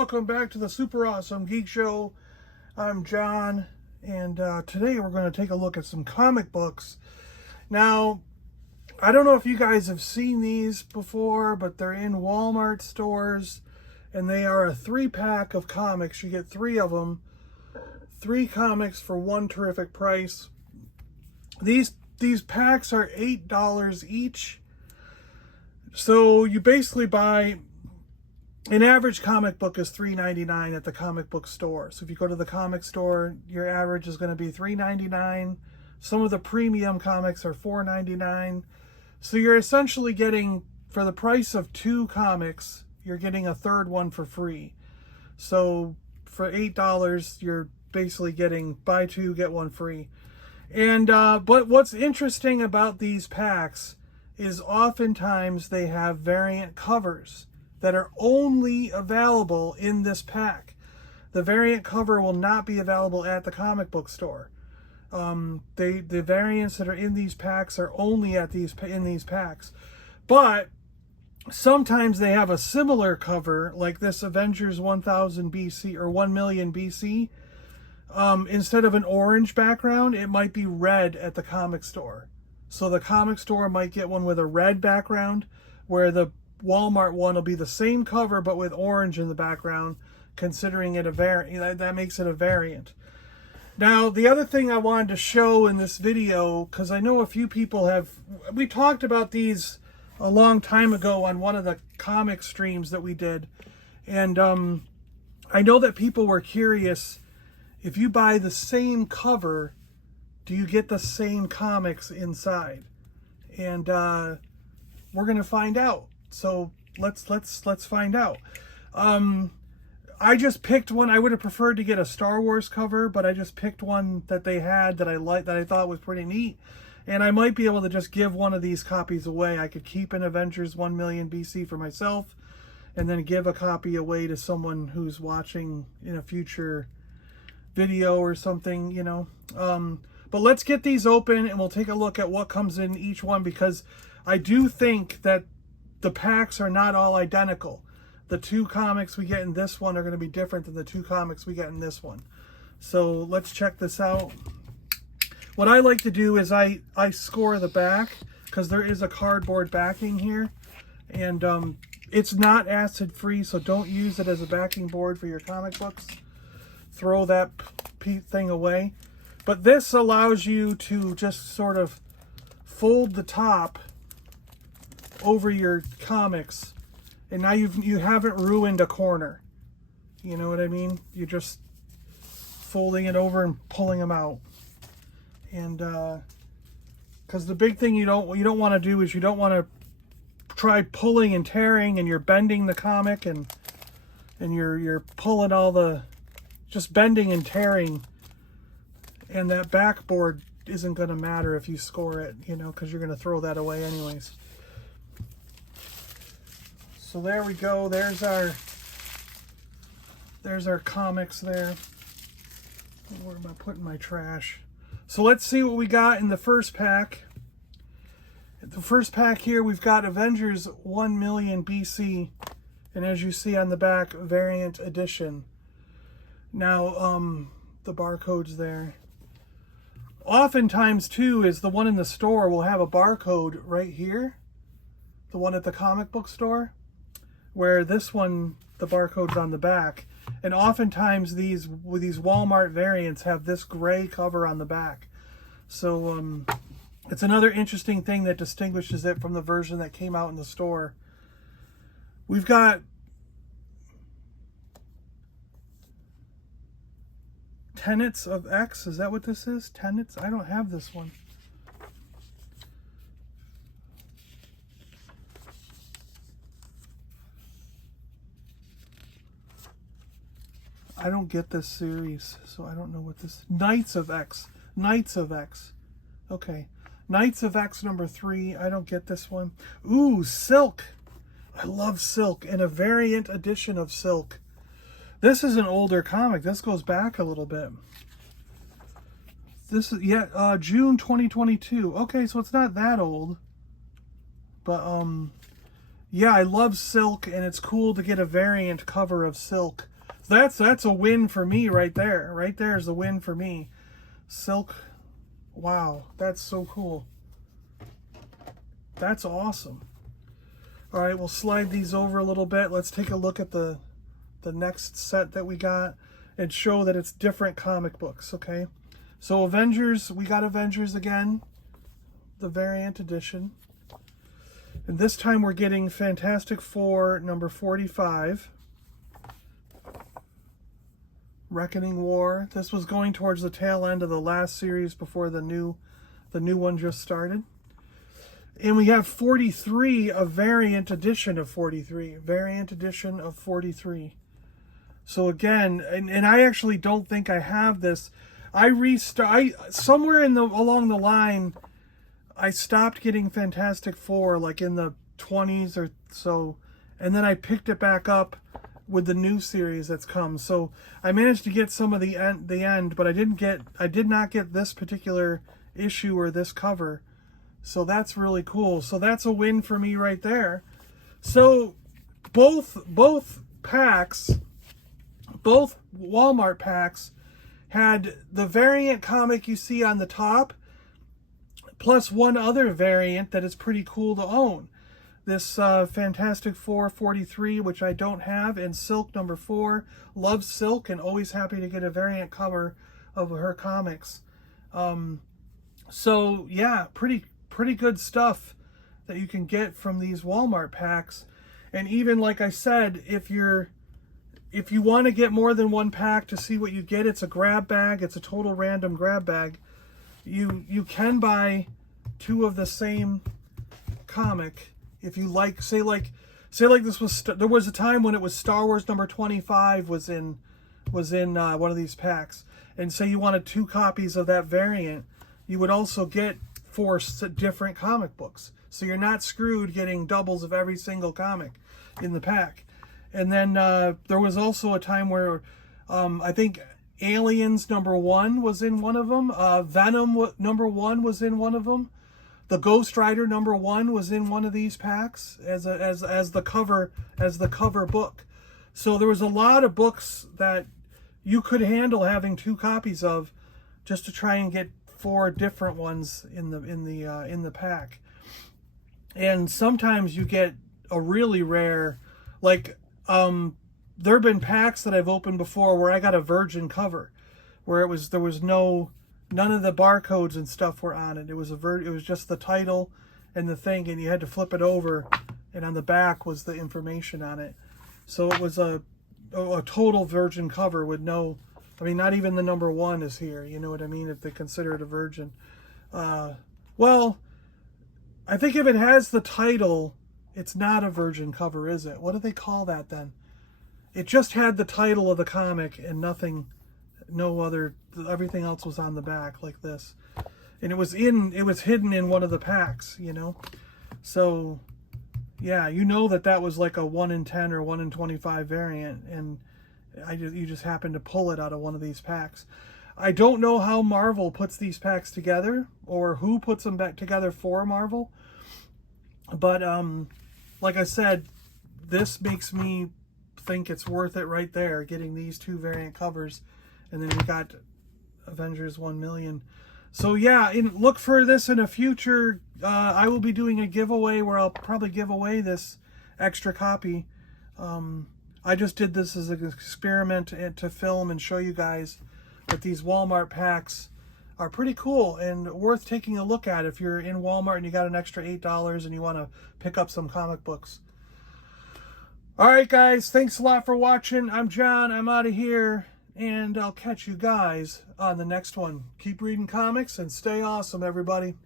welcome back to the Super Awesome Geek Show. I'm John, and today we're going to take a look at some comic books. Now, I don't know if you guys have seen these before, but they're in Walmart stores, and they are a 3-pack of comics. You get 3 of them, 3 comics for one terrific price. These packs are $8 each. So you basically buy, an average comic book is $3.99 at the comic book store. So if you go to the comic store, your average is going to be $3.99. Some of the premium comics are $4.99. So you're essentially getting, for the price of 2 comics, you're getting a third one for free. So for $8, you're basically getting buy 2, get 1 free. And but what's interesting about these packs is oftentimes they have variant covers that are only available in this pack. The variant cover will not be available at the comic book store. The variants that are in these packs are only in these packs. But sometimes they have a similar cover, like this Avengers 1000 BC or 1 million BC. Instead of an orange background, it might be red at the comic store. So the comic store might get one with a red background, where the Walmart one will be the same cover but with orange in the background, considering it a variant. That makes it a variant. Now, the other thing I wanted to show in this video, because I know a few people we talked about these a long time ago on one of the comic streams that we did, and I know that people were curious, if you buy the same cover, do you get the same comics inside? And we're gonna find out. So let's find out. I just picked one. I would have preferred to get a Star Wars cover, but I just picked one that they had that I liked, that I thought was pretty neat. And I might be able to just give one of these copies away. I could keep an Avengers 1 million BC for myself, and then give a copy away to someone who's watching in a future video or something, you know. But let's get these open and we'll take a look at what comes in each one, because I do think that the packs are not all identical. The 2 comics we get in this one are going to be different than the 2 comics we get in this one. So let's check this out. What I like to do is I score the back, because there is a cardboard backing here. And it's not acid free, so don't use it as a backing board for your comic books. Throw that thing away. But this allows you to just sort of fold the top over your comics, and now you haven't ruined a corner. You know what I mean? You're just folding it over and pulling them out. And because the big thing you don't want to do is you don't want to try pulling and tearing, and you're bending the comic, and you're pulling all the, just bending and tearing. And that backboard isn't going to matter if you score it, you know, because you're going to throw that away anyways. So there we go. There's our comics there. Where am I putting my trash? So let's see what we got in the first pack. The first pack here, we've got Avengers 1 million BC. And as you see on the back, variant edition. Now, the barcode's there. Oftentimes, too, is the one in the store will have a barcode right here. The one at the comic book store. Where this one, the barcode's on the back. And oftentimes, these Walmart variants have this gray cover on the back. So, it's another interesting thing that distinguishes it from the version that came out in the store. We've got Tenets of X. Is that what this is? Tenets? I don't have this one. I don't get this series, so I don't know what this... Knights of X. Knights of X. Okay. Knights of X number 3. I don't get this one. Ooh, Silk. I love Silk, and a variant edition of Silk. This is an older comic. This goes back a little bit. This is, yeah, June 2022. Okay, so it's not that old. But, yeah, I love Silk, and it's cool to get a variant cover of Silk. that's a win for me right there. Right there is a win for me. Silk. Wow, that's so cool. That's awesome. All right, we'll slide these over a little bit. Let's take a look at the next set that we got and show that it's different comic books, okay? So Avengers, we got Avengers again, the variant edition. And this time we're getting Fantastic Four number 45. Reckoning War. This was going towards the tail end of the last series before the new one just started. And we have 43, a variant edition of 43. Variant edition of 43. So again, and I actually don't think I have this. Somewhere along the line, I stopped getting Fantastic Four, like in the 20s or so, and then I picked it back up with the new series that's come. So I managed to get some of the end, but I did not get this particular issue or this cover. So that's really cool. So that's a win for me right there. So both packs, both Walmart packs had the variant comic you see on the top, plus one other variant that is pretty cool to own. This Fantastic Four 43, which I don't have, and Silk number 4. Love Silk and always happy to get a variant cover of her comics. So yeah, pretty good stuff that you can get from these Walmart packs. And even like I said, if you want to get more than one pack to see what you get, it's a grab bag. It's a total random grab bag. You can buy 2 of the same comic if you like. Say like this was there was a time when it was Star Wars number 25 was in one of these packs, and say you wanted 2 copies of that variant, you would also get 4 different comic books. So you're not screwed getting doubles of every single comic in the pack. And then there was also a time where I think Aliens number 1 was in one of them. Venom number 1 was in one of them. The Ghost Rider number 1 was in one of these packs as the cover book. So there was a lot of books that you could handle having 2 copies of, just to try and get 4 different ones in the pack. And sometimes you get a really rare, like there have been packs that I've opened before where I got a virgin cover, where there was none of the barcodes and stuff were on it. It was just the title and the thing, and you had to flip it over, and on the back was the information on it. So it was a total virgin cover with no, I mean, not even the number 1 is here. You know what I mean? If they consider it a virgin. Well, I think if it has the title, it's not a virgin cover, is it? What do they call that then? It just had the title of the comic and nothing, no other, everything else was on the back like this. And it was hidden in one of the packs, you know? So, yeah, you know that was like a 1 in 10 or 1 in 25 variant, and you just happen to pull it out of one of these packs. I don't know how Marvel puts these packs together, or who puts them back together for Marvel. But, like I said, this makes me think it's worth it right there, getting these 2 variant covers. And then we got Avengers 1,000,000. So yeah, look for this in a future. I will be doing a giveaway where I'll probably give away this extra copy. I just did this as an experiment to film and show you guys that these Walmart packs are pretty cool and worth taking a look at if you're in Walmart and you got an extra $8 and you want to pick up some comic books. All right, guys, thanks a lot for watching. I'm John. I'm out of here, and I'll catch you guys on the next one. Keep reading comics and stay awesome, everybody.